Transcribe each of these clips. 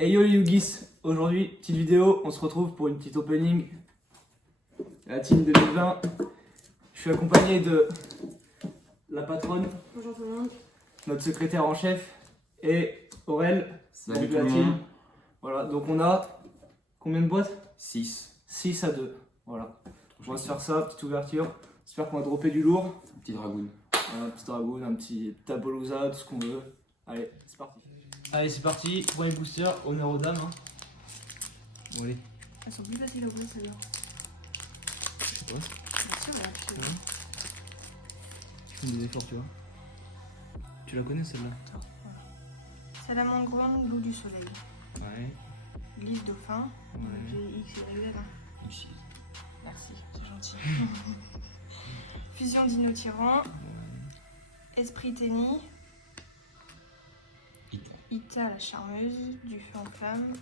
Hey yo les Yugis, aujourd'hui petite vidéo, on se retrouve pour une petite opening. La team 2020. Je suis accompagné de la patronne. Bonjour tout le monde. Notre secrétaire en chef et Aurel. Salut de tout la le team. monde. Voilà, donc on a combien de boîtes? 6. 6 à 2. Voilà. On va se faire ça, petite ouverture. J'espère qu'on va dropper du lourd. Petit dragoon. Un petit dragoon, un petit Tapalooza, tout ce qu'on veut. Allez, c'est parti. Allez, c'est parti. Premier booster, honneur aux dames. Hein. Bon, allez. Elles sont plus faciles à ouvrir celles-là. Je sais pas. Bien sûr, là, tu sais. Je fais des efforts, tu vois. Tu la connais celle-là? Salamandre grande, loup du soleil. Ouais. Glisse dauphin. Ouais. J'ai X et Y, hein. Ici. Merci, c'est gentil. Fusion dino tyran. Esprit tennis. Ita la charmeuse. Du feu en flamme.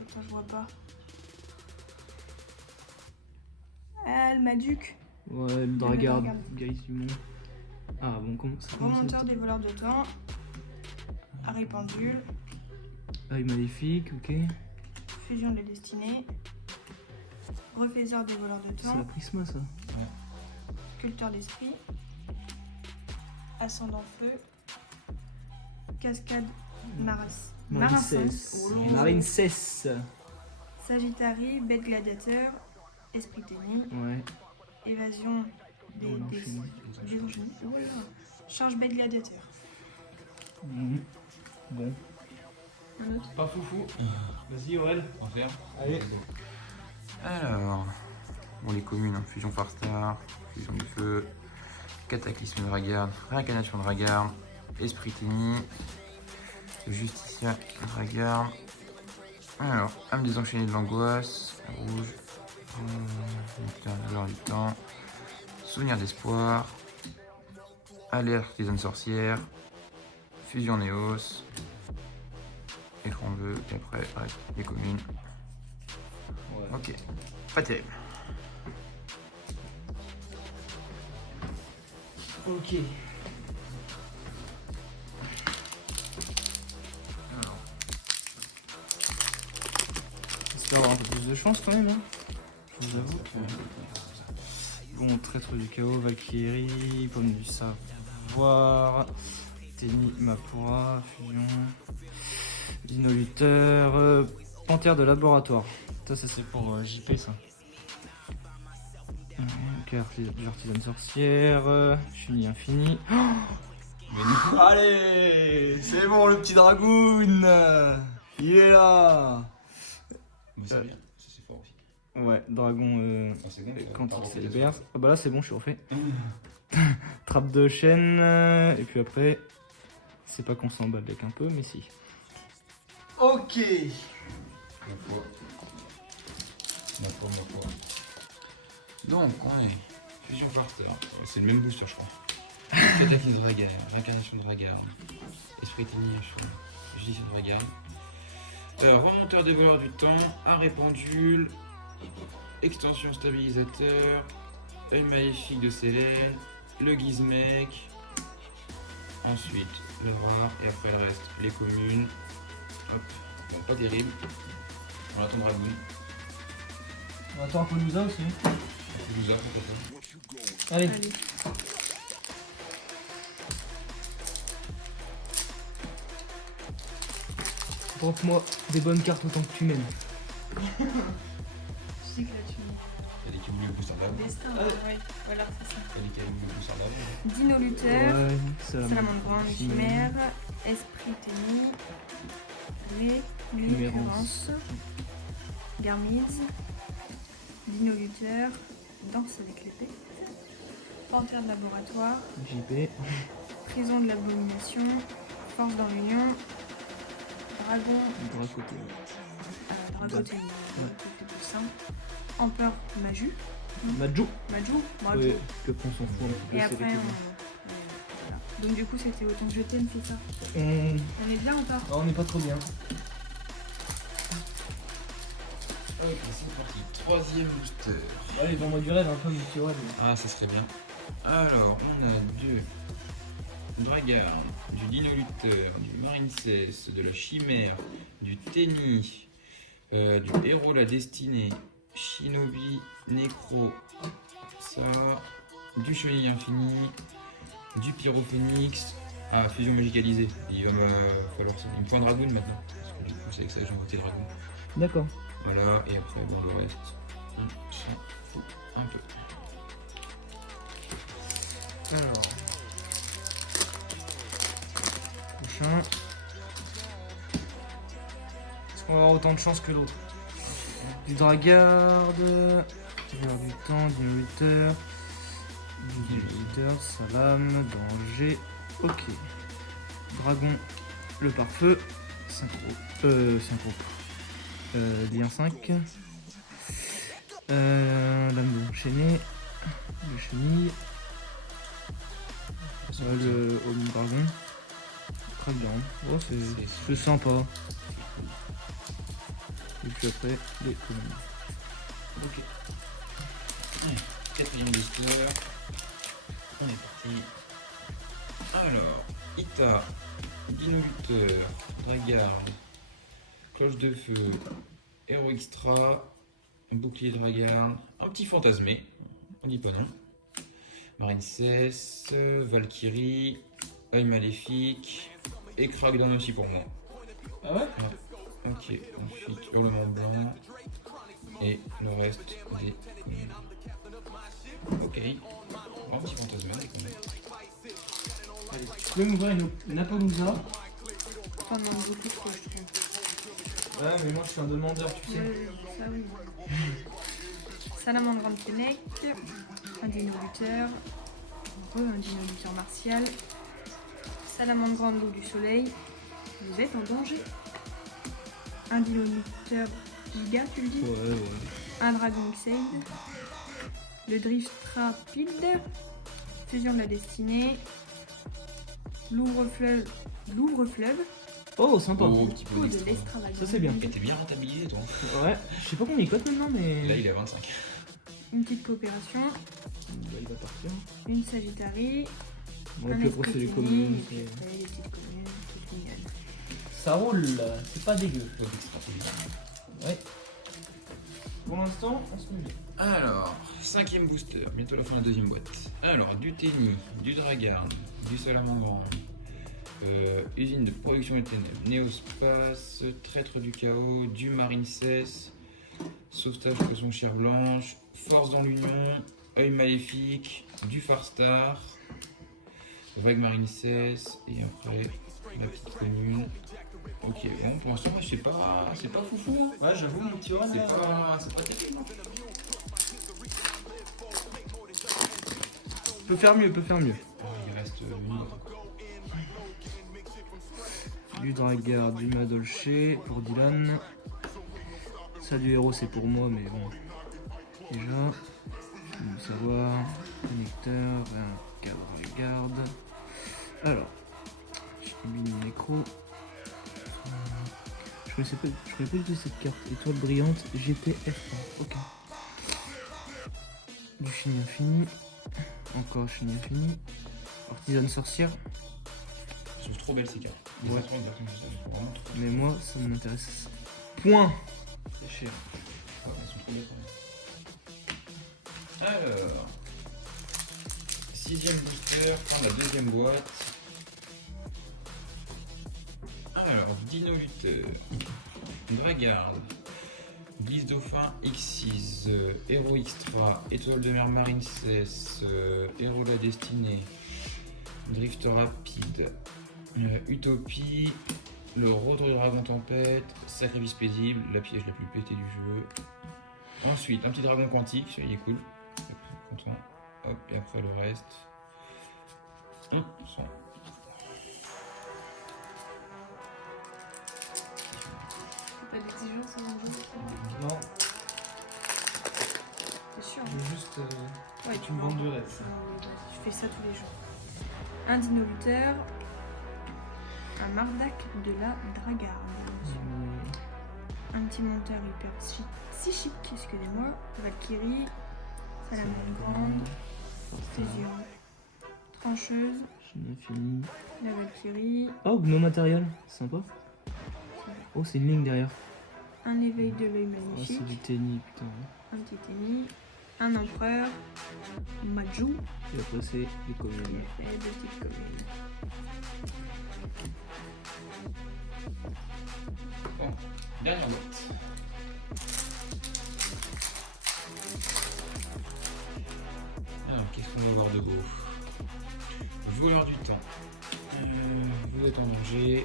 Attends, je vois pas. Ah, le Maduc. Ouais, le dragard, Dragarde. Gaïs du monde. Ah bon, comment ça Remonteur des voleurs de temps. Harry pendule. Œil maléfique, ok. Fusion de la destinée. Refaiseur des voleurs de C'est la temps. prisma ça. Sculpteur d'esprit. Ascendant feu. Cascade Maras. Marincès. Oh là. Marincès. Sagittarie, bête gladiateur. Esprit tennis. Ouais. Évasion des Oh, des enchaînements. Oh là. Charge bête gladiateur. Mhm. Bon. Un autre. Pas foufou. Vas-y Aurel. On va faire. Allez. Alors. Bon, les communes, hein. Fusion Farstar, Fusion du Feu, Cataclysme de Dragarde, Réincarnation de Dragarde, Esprit Tennis, Justicia de Dragarde. Alors, Âme désenchaînée de l'angoisse, rouge, l'heure du temps, Souvenir d'espoir, Alerte artisane sorcière, Fusion Néos, Écran bleu, et après, bref, les communes. Ouais. Ok, pas terrible. Ok. Alors, J'espère avoir un peu plus de chance quand même. Hein. Je vous avoue. Bon, traître du chaos, Valkyrie, pomme du savoir, Tennis Mapura, fusion, Dino lutteur, panthère de laboratoire. Ça c'est pour JP ça. Ok, artisane sorcière, Chuni infini. Oh allez, c'est bon le petit dragoon, il est là. mais c'est bien, ça c'est fort aussi. Ouais, dragon c'est bon, quand il se libère. Ah bah là c'est bon, je suis refait. Trappe de chaîne, et puis après, c'est pas qu'on s'emballe avec un peu, mais si. Ok. Ma foi. Donc, on est Fusion Farstar, c'est le même booster, je crois. Cataclysme de Dragarde, Réincarnation de Dragarde, Esprit Tennis, Justice de Dragarde. Remonteur des voleurs du temps, arrêt pendule, extension stabilisateur, œil maléfique de Célène, le Gizmek, ensuite le rare, et après le reste, les communes. Hop, bon, pas terrible. On attend Dragoon. On attend un peu nous aussi. Toulousain, pourquoi pas. Allez. Allez. Drop-moi des bonnes cartes autant que tu m'aimes. Tu sais que là tu Il y a des qui oublient le booster d'âme. destin. Ah ouais. Ouais, voilà, c'est ça. Il y a des qui oublient le booster d'âme. Dino lutteur. Ouais, Salamandre grande, chimère. Esprit tennis. Récurrence. Garmise. Dino lutteur. Danse avec l'épée. Panthère de laboratoire. JP. Prison de l'abomination. Force dans l'union. Dragon. Dracoté. Dragoté. Dragoté plus simple. Empereur Maju. Majou. Maju. Ouais, que qu'on s'en fout un petit peu, Et c'est après, les voilà. Donc du coup, c'était autant que je t'aime, c'est ça. communs. On est bien ou pas? On n'est pas trop bien. Ok, c'est parti. Troisième booster. Allez, vends-moi du rêve un peu, monsieur Aurel. Ah, ça serait bien. Alors, on a deux Dragar, du Dinoluteur, du Marincess, de la Chimère, du Tenny, du Héros la Destinée, Shinobi, Necro, ça, du Chevalier Infini, du Pyrophénix, ah, Fusion Magicalisée, il va me falloir ça. Il me faut un Dragoon maintenant, parce que du coup c'est que ça j'ai inventé Dragoon. D'accord. Voilà, et après bon le reste, on s'en fout un peu. Alors. Prochain. Est-ce qu'on va avoir autant de chance que l'autre? Du Dragarde, du du temps, du Dinoluteur, Salam, Danger, ok. Dragon, le pare-feu, synchro. Lien 5. Lame enchaînée, le chenille, le Home Dragon, Crackdown. Oh, c'est sympa. Et puis après, les commandes. Ok. 4 millions de stars. On est parti. Alors, Ita, Dinoluteur, Dragarde, Cloche de Feu, Héros Extra, Bouclier Dragarde, un petit fantasmé, on dit pas non. Marincess, Valkyrie, Œil Maléfique, et Crackdown aussi pour moi. Ah ouais? Ok, ensuite Hurlement Blanc, et le reste des... Ok, bon petit fantasme quand même. Allez, tu peux m'ouvrir une Appaloosa? T'en demandes beaucoup trop, je trouve. Ouais, mais moi je suis un demandeur, tu sais. Ça oui. Salamandre Grande Fennec, un Dinoluteur, un Dinoluteur martial, Salamandre Grande Loup du Soleil, vous êtes en danger. Un Dinoluteur Giga, tu le dis? Ouais. Un Dragon Xaid, le Drift Rapide, Fusion de la Destinée, L'Ouvre-Fleuve, Oh, sympa. Oh, petit peu Coup de d'extra. l'Extravagance. Ça, c'est bien. Et t'es bien rentabilisé toi. Ouais, je sais pas combien il cote maintenant, mais. Là il est à 25. Une petite coopération, Bah, il va partir. une Sagittarie, Ouais, un puis après, c'est les communes. Escotini, et après, les petites communes, toutes mignonnes. Ça roule, c'est pas dégueu. Toi, d'extra, c'est bien. Ouais. Pour l'instant, on se met bien. Alors, 5ème booster, bientôt la fin de la deuxième boîte. Alors, du Tenny, du Dragarde, du Salamandre, usine de production des ténèbres, Néospace, traître du chaos, du Marincess, sauvetage poisson chair blanche, force dans l'union, œil maléfique, du Farstar, vague Marincess, et après la petite commune. Ok, bon, pour l'instant, c'est pas foufou. Hein. Ouais, j'avoue, mon petit Oran, C'est pas terrible. peut faire mieux, Il reste une boîte. Du Dragar, du Madolche pour Dylan. Ça du héros c'est pour moi, mais bon. Déjà, faut savoir. Connecteur, un cadre de garde. Alors, Mini Necro. Je connaissais pas du tout cette carte. Étoile brillante, GPF. Ok. Du chenille infini. Encore chenille infini. Artisane sorcière. Je trouve trop belle ces cartes. Ouais. Les vraiment trop Mais moi, ça m'intéresse. Point. C'est cher. ouais, elles sont trop belles quand même. Alors, 6ème booster, fin de la deuxième boîte. Alors, Dinoluteur, Dragarde, Glisse Dauphin X6, Héros Extra, Étoile de mer Marincess, Héros de la Destinée, Drift Rapide, Utopie, le Rôdeur du Dragon Tempête, Sacrifice Paisible, la piège la plus pétée du jeu. Ensuite, un petit dragon quantique, celui-là il est cool. Content. Hop, et après le reste. Son. T'as de l'exigence avant le jeu? Non, T'es sûr? je veux juste Ouais, tu me vends de rêve. Je fais ça tous les jours. Un Dinoluteur, un Mardak de la Dragarde. Un petit monteur hyper psychique, excusez-moi. Valkyrie, Salamandre Grande, Fusion, Trancheuse, Chaîne infinie. la Valkyrie, Oh, Gno matériel, sympa. Oh, c'est une ligne derrière. un éveil de l'œil Oh, magnifique, c'est du tennis, putain. un petit tennis, un empereur, Majou, Et après, c'est des et communes. après deux petites communes. Bon, dernière boîte. Alors, qu'est-ce qu'on va avoir de beau? Voleur du temps. Vous êtes en danger.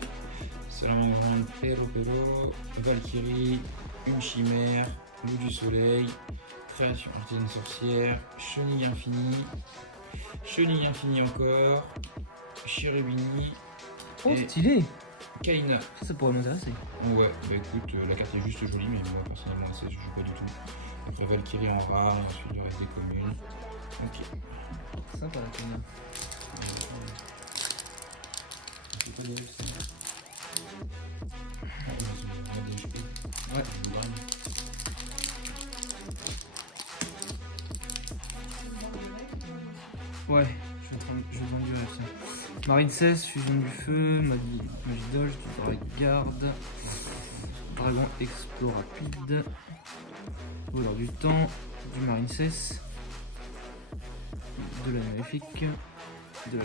Salamandre, Pélo, Valkyrie, une chimère, loup du soleil, création artisane sorcière, chenille infinie encore, chérubini, Oh, Et- stylé. Kaina. Ça pourrait m'intéresser. Ouais, bah écoute, la carte est juste jolie, mais moi personnellement, ça je joue pas du tout. Après Valkyrie en rare, ensuite il reste des communes. Ok. Sympa la Kenya. C'est pas des ça. Ah, ils ont des HP. Ouais. Ils ont vraiment. Ouais, je vais t'endurer ça. Marine 16, fusion du feu, magie dodge, du garde, dragon explo rapide, voleur du temps, du marine 16, de la maléfique, de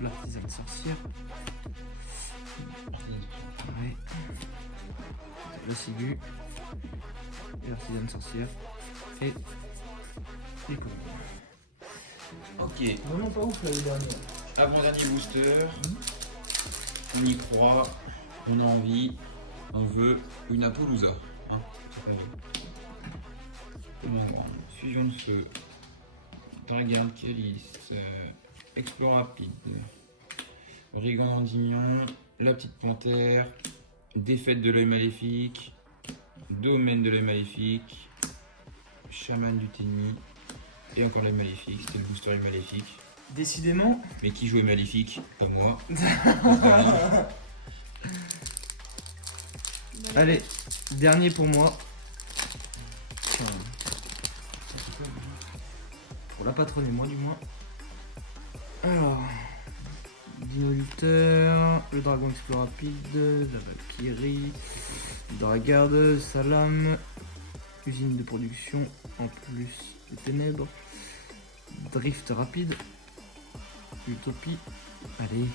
l'artisane sorcière, ouais, la ciguë, et l'artisane sorcière, et les communes. Ok. Vraiment pas ouf l'année dernière. Avant-dernier booster. On y croit. On a envie. On veut une Appaloosa. Hein, c'est pas vrai. Comment grand. Fusion de feu. Dragarde Calice. Explore rapide. Brigand d'Endymion. La petite panthère. Défaite de l'œil maléfique. Domaine de l'œil maléfique. Chaman du tennis. Et encore l'œil maléfique. C'était le booster œil maléfique. Décidément. Mais qui jouait maléfique? Pas moi. Allez, dernier pour moi. Enfin, pour la patronne et moi du moins. Alors, Dino Luther, le dragon explore rapide, la Valkyrie, Dragarde, Salam, usine de production en plus de ténèbres, drift rapide, Utopie, allez.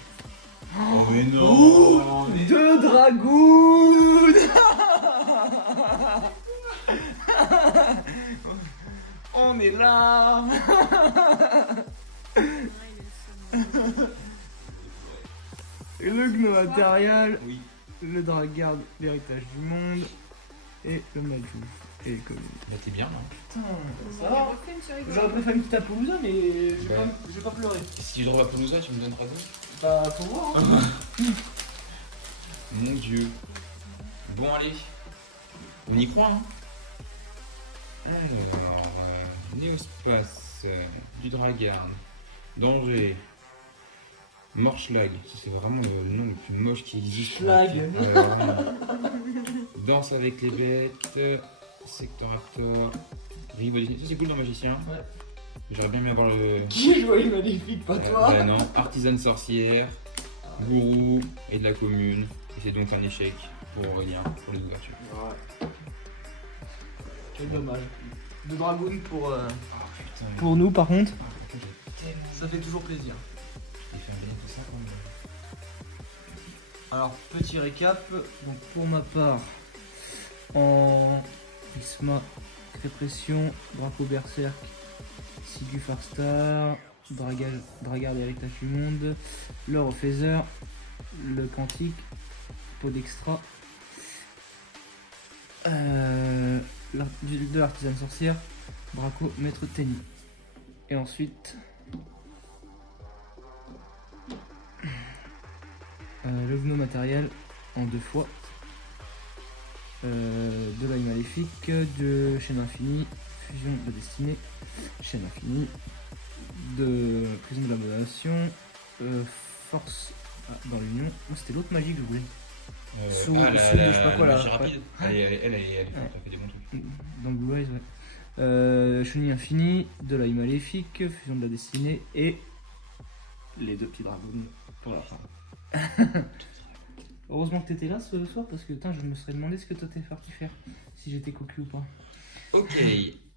Oh mais non. Deux dragons. On est là. Le Gno matériel, Oui. le Dragarde, l'héritage du monde, et le Majou, et les communes. Bah t'es bien là. Putain, On ça va va. refait une série. J'aurais préféré une petite Appaloosa, mais Ouais. je vais pas pleurer. Si je droit à Pelousa, tu me donneras deux? Bah, faut voir. Hein. Mon dieu. Bon allez. On y croit hein. Alors, Néospace, du Dragarde, Danger, Morschlag, ça, c'est vraiment le nom le plus moche qui existe. Schlag. Vraiment. Danse avec les bêtes, Sectoraptor, Rivalisme, ça c'est cool dans Magicien. Ouais. J'aurais bien aimé avoir le... Qui joue les maléfiques, pas toi. Bah non, Artisane sorcière, Gourou et de la commune. Et c'est donc un échec pour Aurélien, pour les ouvertures. Ouais. Quel dommage. De Dragoon Oh putain, pour nous, par contre. j'ai tellement Ça fait toujours plaisir. j'ai fait un bien tout ça quand même. Alors, petit récap. Donc, pour ma part, en Prisma, Répression, Draco Berserk, Sigu Farstar, Dragarde Héritage du Monde, le Refaiseur, le Quantique, Pot d'Extra, de l'artisane sorcière, Braco, Maître Tenny. Et ensuite, le Gno matériel en 2 fois, de l'œil maléfique, de chaîne infinie, fusion de la destinée, chaîne infinie, de prison de l'abomination, force dans l'union. Oh, c'était l'autre magie que je voulais. Sous- la sous de je sais pas quoi, là. magie rapide. Elle est forte, elle fait des bons trucs. Dans Blue Eyes, ouais. Chenille infinie, de l'œil maléfique, fusion de la destinée et les 2 petits dragons pour la fin. Heureusement que t'étais là ce soir parce que putain, je me serais demandé ce que toi t'es parti faire, si j'étais cocu ou pas. Ok,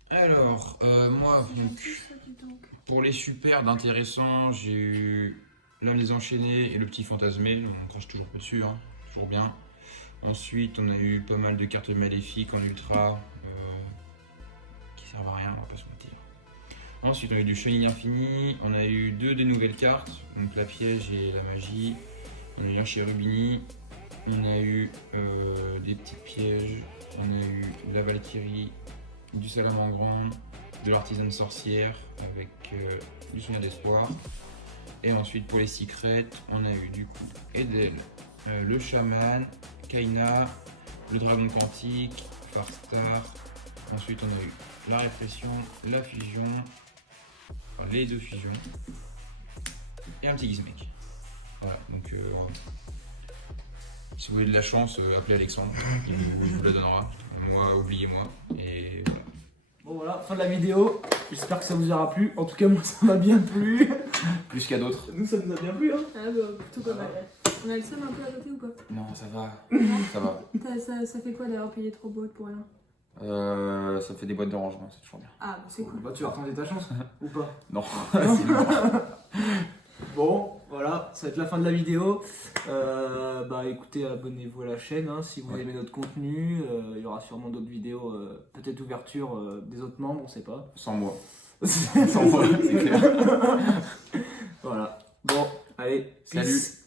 alors, moi, donc, pour les super d'intéressant, j'ai eu l'un des enchaînés et le petit fantasmé, on crache toujours pas dessus, hein, toujours bien. Ensuite, on a eu pas mal de cartes maléfiques en ultra, qui servent à rien, on va pas se mentir. Ensuite, on a eu du chenille infini, on a eu 2 des nouvelles cartes, donc la piège et la magie. On a eu un chérubini, on a eu des petits pièges, on a eu de la valkyrie, du salamandron, de l'artisane sorcière avec du souvenir d'espoir. Et ensuite pour les secrets, on a eu du coup Edel, le chaman, Kaina, le dragon quantique, Farstar. Ensuite on a eu la répression, la fusion, enfin, les 2 fusions et un petit gizmek. Voilà, donc si vous avez de la chance, appelez Alexandre, il vous la donnera. Moi, oubliez-moi, et voilà. Bon voilà, fin de la vidéo. J'espère que ça vous aura plu. En tout cas, moi ça m'a bien plu. Plus qu'à d'autres. Nous, ça nous a bien plu, hein. Ah bah, plutôt pas mal. On a le seum un peu à côté ou quoi? Non, ça va, ça va. Ça fait quoi d'ailleurs payer trop boîtes pour rien? Ça me fait des boîtes de rangement, c'est toujours bien. Ah bah c'est cool. Bah, tu vas retenter ta chance ou pas? Non, c'est bon. Bon, voilà, ça va être la fin de la vidéo. Bah écoutez, abonnez-vous à la chaîne hein, si vous aimez notre contenu. Il y aura sûrement d'autres vidéos, peut-être ouverture des autres membres, on sait pas. Sans moi. Sans moi, c'est clair. Voilà. Bon, allez, Salut. peace.